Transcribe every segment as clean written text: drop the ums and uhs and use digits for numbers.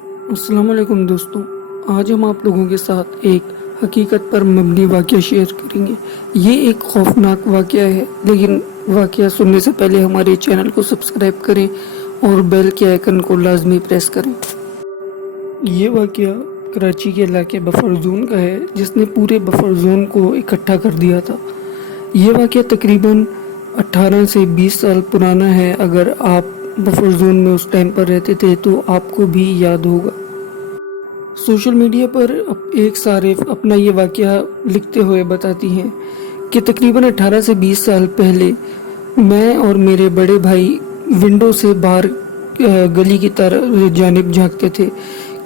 अस्सलाम वालेकुम दोस्तों। आज हम आप लोगों के साथ एक हकीकत पर मबनी वाक़या शेयर करेंगे। ये एक खौफनाक वाक़या है, लेकिन वाक़या सुनने से पहले हमारे चैनल को सब्सक्राइब करें और बेल के आइकन को लाजमी प्रेस करें। ये वाक़या कराची के इलाके बफर जोन का है, जिसने पूरे बफर जोन को इकट्ठा कर दिया था। ये वाक़या तकरीबन 18 से 20 साल पुराना है। अगर आप बफर जोन में उस टाइम पर रहते थे तो आपको भी याद होगा। सोशल मीडिया पर एक सारिफ अपना ये वाक़या लिखते हुए बताती हैं कि तकरीबन 18 से 20 साल पहले मैं और मेरे बड़े भाई विंडो से बाहर गली की तरफ जानिब झांकते थे,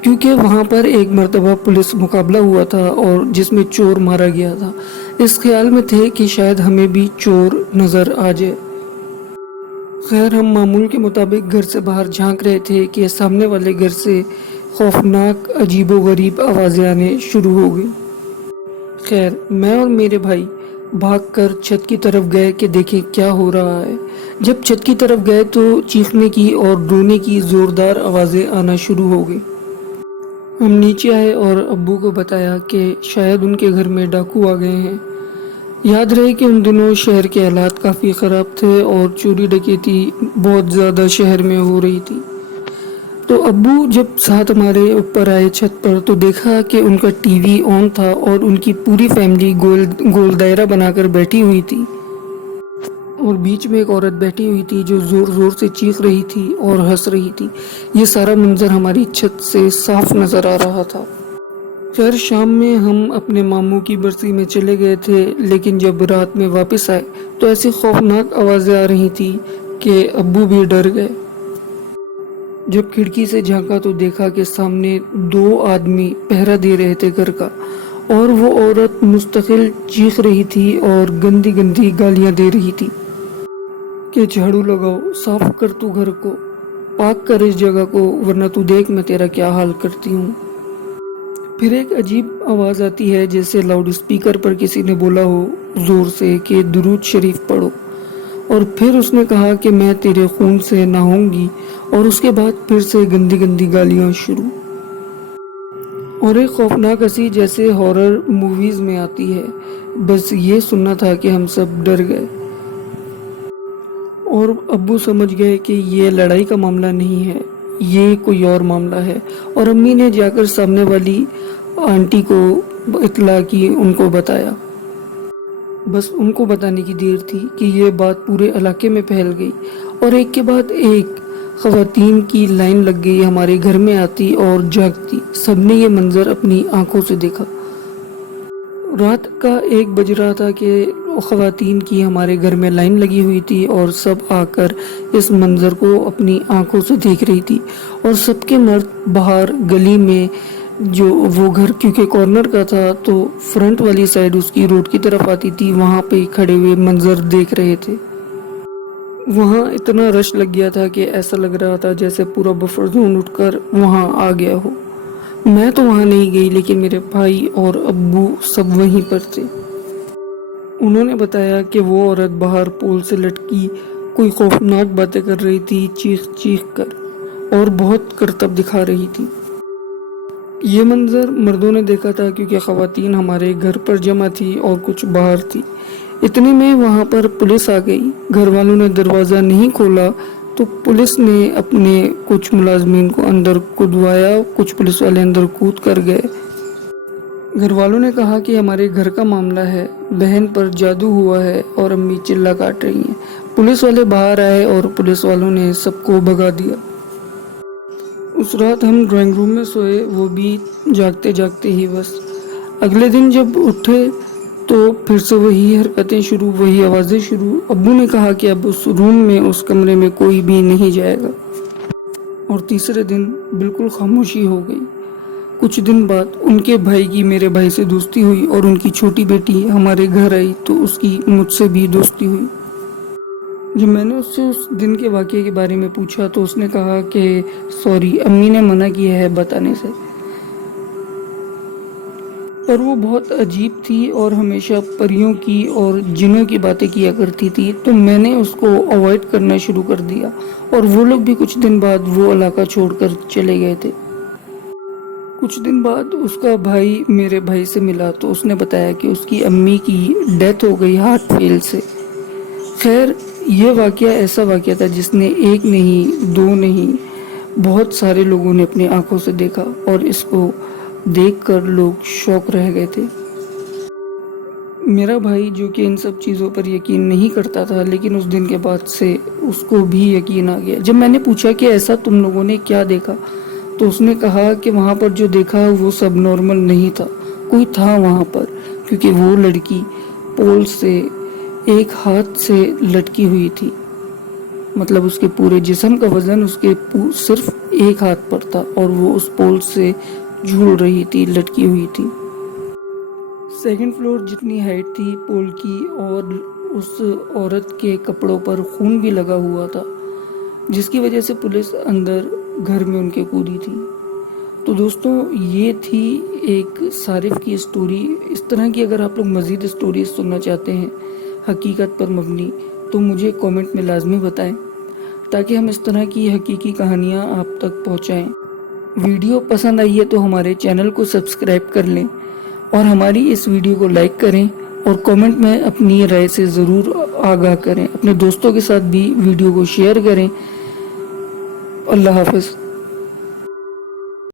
क्योंकि वहाँ पर एक मर्तबा पुलिस मुकाबला हुआ था और जिसमें चोर मारा गया था। इस ख्याल में थे कि शायद हमें भी चोर नज़र आ जाए। खैर, हम मामूल के मुताबिक घर से बाहर झांक रहे थे कि सामने वाले घर से खौफनाक अजीबोगरीब आवाज़ें आने शुरू हो गई। खैर, मैं और मेरे भाई भागकर छत की तरफ गए कि देखें क्या हो रहा है। जब छत की तरफ गए तो चीखने की और रोने की ज़ोरदार आवाज़ें आना शुरू हो गई। हम नीचे आए और अब्बू को बताया कि शायद उनके घर में डाकू आ गए हैं। याद रहे कि उन दिनों शहर के हालात काफ़ी ख़राब थे और चोरी डकैती बहुत ज़्यादा शहर में हो रही थी। तो अब्बू जब साथ हमारे ऊपर आए छत पर तो देखा कि उनका टीवी ऑन था और उनकी पूरी फैमिली गोल गोल दायरा बनाकर बैठी हुई थी और बीच में एक औरत बैठी हुई थी जो ज़ोर ज़ोर से चीख रही थी और हंस रही थी। ये सारा मंजर हमारी छत से साफ नज़र आ रहा था। खैर, शाम में हम अपने मामू की बरसी में चले गए थे, लेकिन जब रात में वापस आए तो ऐसी खौफनाक आवाज़ें आ रही थी कि अब्बू भी डर गए। जब खिड़की से झांका तो देखा कि सामने 2 आदमी पहरा दे रहे थे घर का, और वो औरत मुस्तकिल चीख रही थी और गंदी गंदी गालियां दे रही थी कि झाड़ू लगाओ, साफ कर तू घर को, पाक कर इस जगह को, वरना तू देख मैं तेरा क्या हाल करती हूँ। फिर एक अजीब आवाज़ आती है जैसे लाउड स्पीकर पर किसी ने बोला हो ज़ोर से कि दुरूद शरीफ पढ़ो, और फिर उसने कहा कि मैं तेरे खून से नहाऊंगी, और उसके बाद फिर से गंदी गंदी गालियां शुरू, और एक खौफनाक हंसी जैसे हॉरर मूवीज़ में आती है। बस ये सुनना था कि हम सब डर गए और अब्बू समझ गए कि ये लड़ाई का मामला नहीं है, ये कोई और मामला है। और अम्मी ने जाकर सामने वाली आंटी को इत्तला की, उनको बताया। बस उनको बताने की देर थी कि ये बात पूरे इलाके में फैल गई और एक के बाद एक ख़वातीन की लाइन लग गई हमारे घर में आती और जागती। सबने ये मंजर अपनी आंखों से देखा। रात का 1 बज रहा था कि ख़वातीन की हमारे घर में लाइन लगी हुई थी और सब आकर इस मंजर को अपनी आंखों से देख रही थी। और सबके मर्द बाहर गली में, जो वो घर क्योंकि कॉर्नर का था तो फ्रंट वाली साइड उसकी रोड की तरफ आती थी, वहाँ पे खड़े हुए मंजर देख रहे थे। वहाँ इतना रश लग गया था कि ऐसा लग रहा था जैसे पूरा बफर जोन उठकर वहाँ आ गया हो। मैं तो वहाँ नहीं गई, लेकिन मेरे भाई और अब्बू सब वहीं पर थे। उन्होंने बताया कि वो औरत बाहर पोल से लटकी कोई खौफनाक बातें कर रही थी, चीख चीख कर, और बहुत करतब दिखा रही थी। ये मंजर मर्दों ने देखा था क्योंकि ख़वातीन हमारे घर पर जमा थी और कुछ बाहर थी। इतने में वहाँ पर पुलिस आ गई। घर वालों ने दरवाज़ा नहीं खोला तो पुलिस ने अपने कुछ मुलाजमीन को अंदर कूदवाया। कुछ पुलिस वाले अंदर कूद कर गए। घर वालों ने कहा कि हमारे घर का मामला है, बहन पर जादू हुआ है, और अम्मी चिल्ला काट रही हैं। पुलिस वाले बाहर आए और पुलिस वालों ने सबको भगा दिया। उस रात हम ड्राइंग रूम में सोए, वो भी जागते जागते ही बस। अगले दिन जब उठे तो फिर से वही हरकतें शुरू, वही आवाज़ें शुरू। अब्बू ने कहा कि अब उस रूम में, उस कमरे में कोई भी नहीं जाएगा। और तीसरे दिन बिल्कुल खामोशी हो गई। कुछ दिन बाद उनके भाई की मेरे भाई से दोस्ती हुई और उनकी छोटी बेटी हमारे घर आई तो उसकी मुझसे भी दोस्ती हुई। जब मैंने उससे उस दिन के वाक़ये के बारे में पूछा तो उसने कहा कि सॉरी, अम्मी ने मना किया है बताने से। पर वो बहुत अजीब थी और हमेशा परियों की और जिनों की बातें किया करती थी, तो मैंने उसको अवॉइड करना शुरू कर दिया और वो लोग भी कुछ दिन बाद वो इलाका छोड़कर चले गए थे। کچھ دن بعد اس کا بھائی میرے بھائی سے ملا تو اس نے بتایا کہ اس کی امی کی ڈیتھ ہو گئی ہارٹ فیل سے۔ خیر یہ واقعہ ایسا واقعہ تھا جس نے ایک نہیں دو نہیں بہت سارے لوگوں نے اپنی آنکھوں سے دیکھا، اور اس کو دیکھ کر لوگ شوق رہ گئے تھے۔ میرا بھائی جو کہ ان سب چیزوں پر یقین نہیں کرتا تھا، لیکن اس دن کے بعد سے اس کو بھی یقین آ گیا۔ جب میں نے پوچھا کہ ایسا تم لوگوں نے کیا دیکھا تو اس نے کہا کہ وہاں پر جو دیکھا وہ سب نارمل نہیں تھا، کوئی تھا وہاں پر، کیونکہ وہ لڑکی پول سے ایک ہاتھ سے لٹکی ہوئی تھی، مطلب اس کے پورے جسم کا وزن اس کے صرف ایک ہاتھ پر تھا، اور وہ اس پول سے جھول رہی تھی، لٹکی ہوئی تھی۔ سیکنڈ فلور جتنی ہائٹ تھی پول کی، اور اس عورت کے کپڑوں پر خون بھی لگا ہوا تھا، جس کی وجہ سے پولیس اندر گھر میں ان کے کودی تھی۔ تو دوستوں یہ تھی ایک صارف کی اسٹوری۔ اس طرح کی اگر آپ لوگ مزید اسٹوریز سننا چاہتے ہیں حقیقت پر مبنی تو مجھے کومنٹ میں لازمی بتائیں، تاکہ ہم اس طرح کی حقیقی کہانیاں آپ تک پہنچائیں۔ ویڈیو پسند آئی ہے تو ہمارے چینل کو سبسکرائب کر لیں، اور ہماری اس ویڈیو کو لائک کریں، اور کومنٹ میں اپنی رائے سے ضرور آگاہ کریں۔ اپنے دوستوں کے ساتھ بھی ویڈیو کو شیئر کریں۔ اللہ حافظ۔